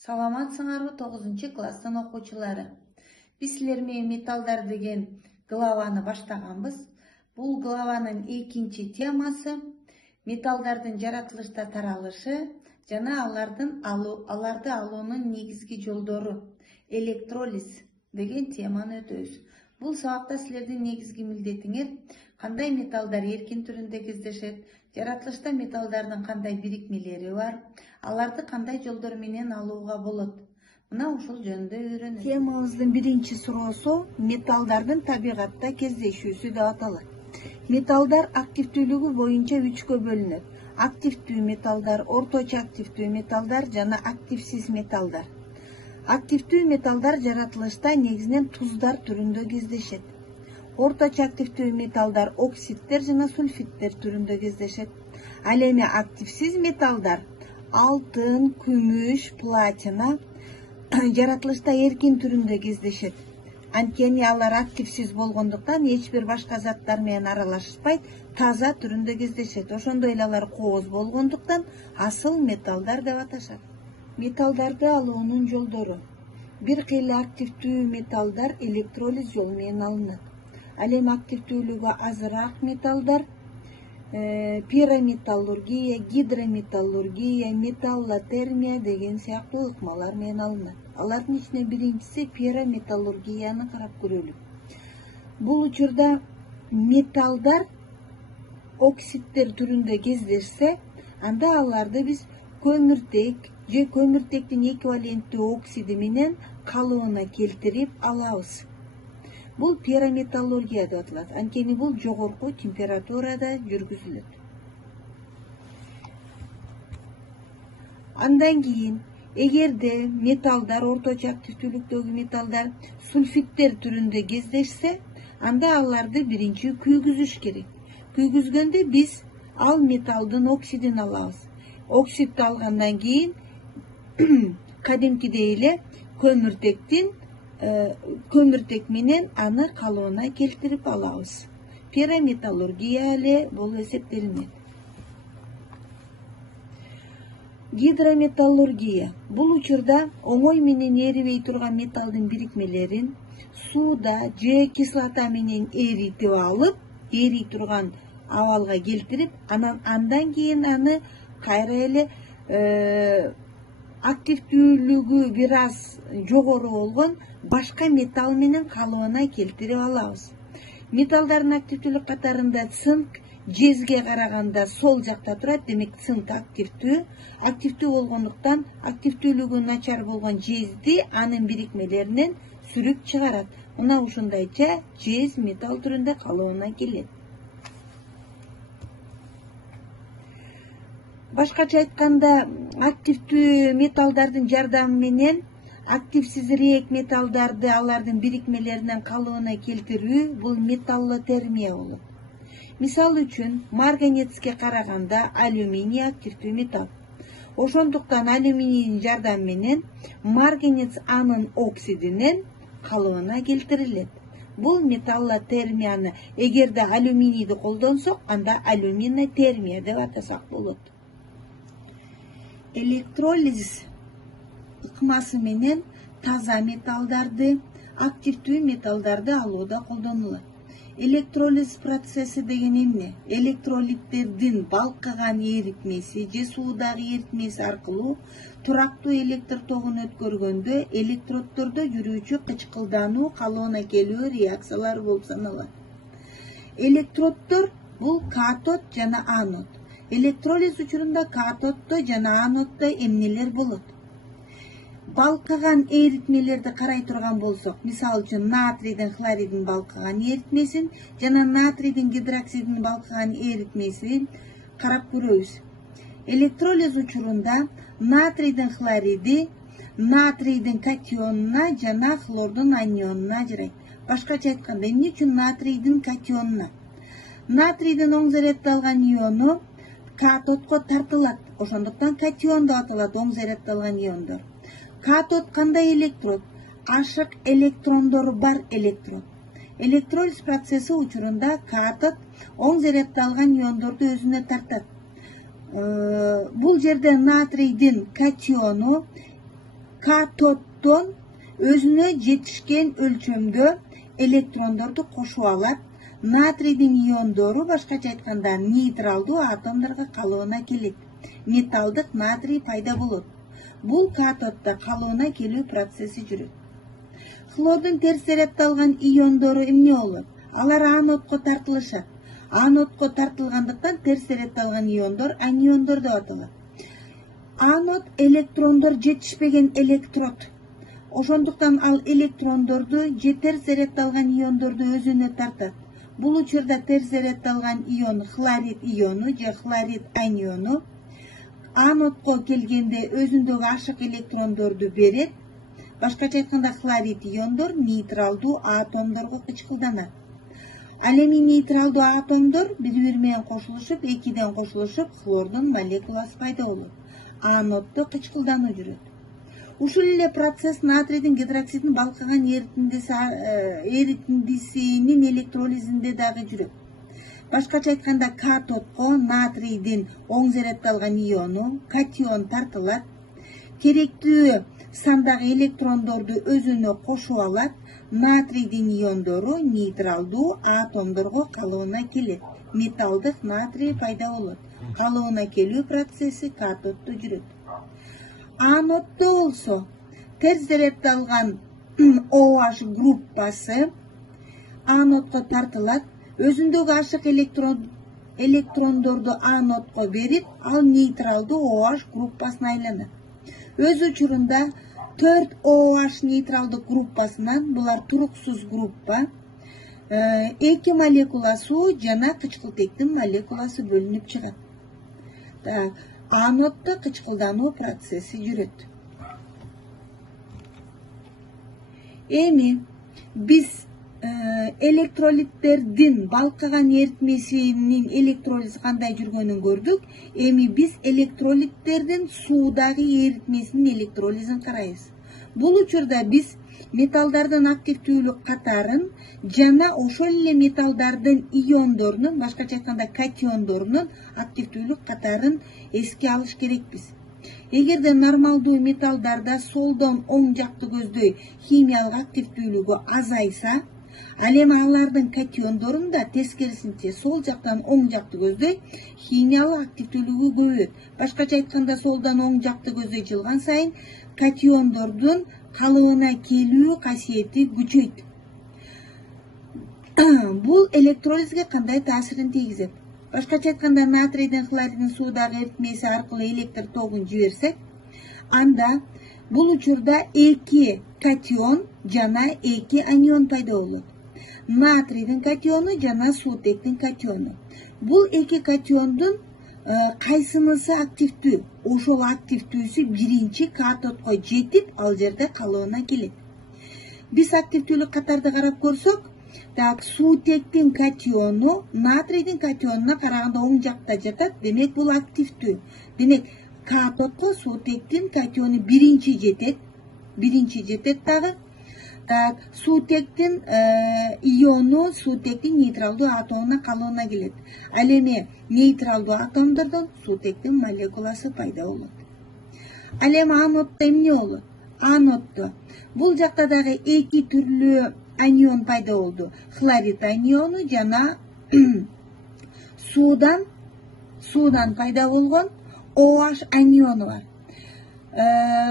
Саламатсыңарбы 9-класстын окуучулары. Биз силер менен металлдар деген главаны баштаганбыз. Бул главанын экинчи темасы металлдардын жаратылышта таралышы жана аларды алуунун негизги жолдору, электролиз деген теманы өтөбүз. Бул сабакта силердин негизги милдетиңер кандай металлдар эркин түрүндө кездешет, жаратылышта металлдардын кандай бирикмелери бар, аларды кандай жолдор менен алууга болот. Мына ушул жөнүндө үйрөнөбүз. Темабыздын биринчи суроосу металлдардын табигатта кездешүүсү деп аталат. Металлдар активдүүлүгү боюнча 3кө бөлүнөт. Активдүү металлдар, орточо активдүү металлдар жана активсиз металлдар. Активдүү металлдар жаратылышта негизинен туздар түрүндө кездешет. Орточо активдүү металлдар оксидтер жана сульфиттер түрүндө кездешет. Ал эми активсиз металлдар алтын, күмүш, платина жаратылышта эркин түрүндө кездешет. Анткени алар активсиз болгондуктан эч бир башка заттар менен аралашпайт, таза түрүндө кездешет. Ошондой эле алар кооз болгондуктан асыл металлдар деп аташат. Металлдарды алуунун жолдору. Бир кыйла активдүү металлдар электролиз жолу менен алынат. Ал эми активдүүлүгү азыраак металлдар пирометаллургия, гидрометаллургия, металлотермия деген сыяктуу ыкмалар менен алынат. Алардын ичинен биринчиси пирометаллургияны карап көрөлү. Бул учурда металлдар оксидтер түрүндө кездешсе, анда аларды биз көмүртек же көмүртектин эквиваленттүү оксиди менен калыбына келтирип алабыз. Бул пирометаллургия деп аталат. Анткени бул жогорку температурада жүргүзүлөт. Андан кийин эгерде металлдар, орточо активдүүлүктөгү металлдар сульфиттер түрүндө кездешсе, анда аларды биринчи күйгүзүш керек. Күйгүзгөндө биз ал металлдын оксидин алабыз. Оксидти алгандан кийин кадимкидей эле көмүртек менен аны калыбына келтирип алабыз. Пирометаллургия эле болуп эсептелинет. Гидрометаллургия. Бул учурда оңой менен эрибей турган металлдын бирикмелерин сууда же кислота менен эритип алып, эрий турган абалга келтирип, андан кийин аны кайра эле активдүүлүгү бир аз жогору болгон башка металл менен калыбына келтирип алабыз. Металлдардын активдүүлүк катарында цинк жезге караганда сол жакта турат, демек цинк активдүү болгондуктан активдүүлүгү начар болгон жезди анын бирикмелеринен сүрүп чыгарат. Мына ушундайча жез металл түрүндө калыбына келет. Башкача айтканда, активдүү металлдардын жардамы менен активсизирээк металлдарды алардын бирикмелеринен калыбына келтирүү бул металлотермия болот. Мисал үчүн, марганецке караганда алюминий активдүү металл. Ошондуктан алюминийдин жардамы менен марганец анын оксидинен калыбына келтирилет. Бул металлотермияны эгерде алюминийди колдонсок, анда алюминотермия деп атасак болот. Электролиз ыкмасы менен таза металлдарды, активдүү металлдарды алууда колдонулат. Электролиз процесси деген эмне? Электролиттердин балкыган эритмеси же суудагы эритмеси аркылуу турактуу электр тогун өткөргөндө электроддордо жүрүүчү кычкылдануу калыбына келүү реакциялары болуп саналат. Электроддор бул катод жана анод. Электролиз учурунда катоддо жана аноддо эмнелер болот? Балкыган эритмелерди карай турган болсок, мисалы үчүн натрийдин хлоридин балкыган эритмесин жана натрийдин гидроксидин балкыган эритмесин карап көрөбүз. Электролиз учурунда натрийдин хлориди натрийдин катионуна жана хлордун анионуна ажырайт. Башкача айтканда, эмне үчүн натрийдин катионуна? Натрийдин оң заряддалган иону катодго тартылат. Ошондуктан катион деп аталат, оң заряддалган иондор. Катод кандай электрод? Ашык электрондору бар электрод. Электролиз процесси учурунда катод оң заряддалган иондорду өзүнө тартат. Бул жерде натрийдин катиону Катоддон өзүнө жетишкен өлчөмдө электрондорду кошуп алат. Натрийдин иондору, башкача айтканда, нейтралдуу атомдорго калыбына келет. Металдык натрий пайда болот. Бул катоддо калыбына келүү процесси жүрөт. Хлордун терс заряддалган иондору эмне болот? Алар анодго тартылышат. Анодго тартылгандыктан терс заряддалган иондор аниондор деп аталат. Анод электрондор жетишпеген электрод. Ошондуктан ал электрондорду же терс заряддалган иондорду өзүнө тартат. Бул учурда терс заряддалган ион хлорид иону же хлорид аниону анодго келгенде өзүндөгү ашык электрондорду берет. Башкача айтканда хлорид иондор нейтралдуу атомдорго кычкылданат. Ал эми нейтралдуу атомдор бири-бири менен кошулушуп, экиден кошулушуп, хлордун молекуласы пайда болот. Аноддо кычкылдануу жүрөт. Ушул эле процесс натрийдин гидроксидин балкыган эритиндисинин электролизинде дагы жүрөт. Башкача айтканда катодго натрийдин оң заряддалган иону катион тартылат. Керектүү сандагы электрондорду өзүнө кошуп алат. Натрийдин иондору нейтралдуу атомдорго калыбына келет. Металдык натрий пайда болот. Калыбына келүү процесси катоддо жүрөт. Аноддо болсо терс заряддалган OH группасы анодго тартылат. Өзүндөгү ашык электрондорду анодго берип, ал нейтралдуу OH группасына айланат. Өз учурунда 4 OH нейтралдык группасынан, булар туруксуз группа, 2 молекула суу жана кычкылтектин молекуласы бөлүнүп чыгат. Аноддо кычкылдануу процесси жүрөт. Эми биз электролиттердин балкыган эритмесинин электролизи кандай жүргөнүн көрдүк. Эми биз электролиттердин суудагы эритмесинин электролизин карайбыз. Бул учурда биз металлдардын активдүүлүк катарын жана ошол эле металлдардын иондорунун, башкача айтканда катиондорунун активдүүлүк катарын эске алыш керекпиз. Эгерде нормалдуу металлдарда солдон оң жакты көздөй химиялык активдүүлүгү азайса, ал эми алардын катиондорунда тескерисинче сол жактан оң жакты көздөй химиялык активдүүлүгү көбөйөт. Башкача айтканда солдон оң жакты көздөй жылган сайын катиондордун калыбына келүү касиети күчөйт. Бул электролизге кандай таасирин тийгизет? Башкача айтканда натрийдин хлоридин суудагы эритмеси аркылуу электр тогун жиберсек, анда бул учурда 2 катион жана 2 анион пайда болот. Натрийдин катиону жана суутектин катиону. Бул 2 катиондун кайсынысы активдүү? Ошол активдүүсү биринчи катодго жетип, ал жерде калыбына келет. Биз активдүүлүк катарды карап көрсөк, суутектин катиону натрийдин катионуна караганда оң жакта жатат, демек бул активдүү. Демек катодго суутектин катиону биринчи жетет дагы. Суутектин иону суутектин нейтралдуу атомуна калыбына келет. Ал эми нейтралдуу атомдордон суутектин молекуласы пайда болот. Ал эми аноддо эмне болот? Аноддо бул жакта дагы 2 түрлүү анион пайда болду. Хлорид аниону жана суудан пайда болгон OH аниону бар.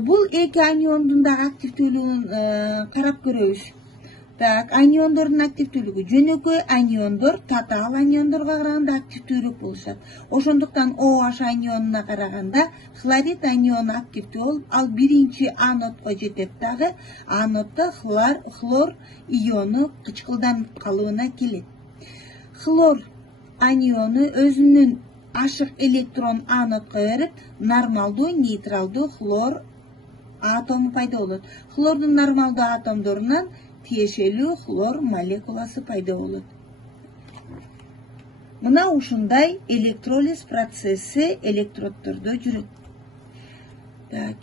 Бул 2 аниондун дагы активдүүлүгүн карап көрөбүз. Аниондордун активдүүлүгү жөнөкөй аниондор татаал аниондорго караганда активдүүрөөк болушат. Ошондуктан OH анионуна караганда хлорид аниону активдүү болуп, ал биринчи анодго жетет дагы. Аноддо хлор иону кычкылданып калыбына келет. Хлор аниону өзүнүн ашык электрон анодго берип, нормалдуу нейтралдуу хлор атому пайда болот. Хлордун нормалдуу атомдорунан тиешелүү хлор молекуласы пайда болот. Мына ушундай электролиз процесси электроддордо жүрөт.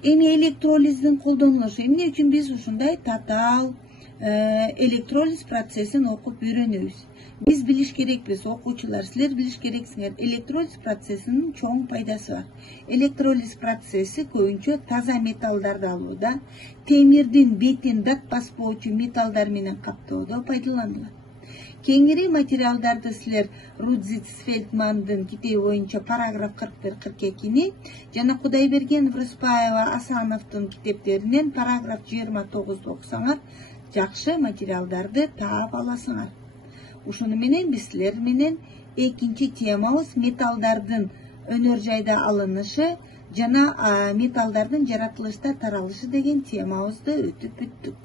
Эми электролиздин колдонулушу эмне үчүн биз ушундай татаал электролиз процессин окуп үйрөнөбүз. Биз билиш керекпиз, окуучулар, силер билиш керексиңер. Электролиз процессинин чоң пайдасы бар. Электролиз процесси көбүнчө таза металлдарды алууда, темирдин бетин дат баспоочу металлдар менен каптоодо пайдаланылат. Кеңири материалдарды силер Рудзиц-Фельдмандын китеби боюнча параграф 41-42-ни жана Кудайбергенов, Рыспаева, Асановдун китептеринен параграф 29-ду окусаңар, жакшы материалдарды таап аласыңар. Ушуну менен биз силер менен экинчи темабыз металлдардын өнөр жайда алынышы жана металлдардын жаратылышта таралышы деген темабызды өтүп бүттүк.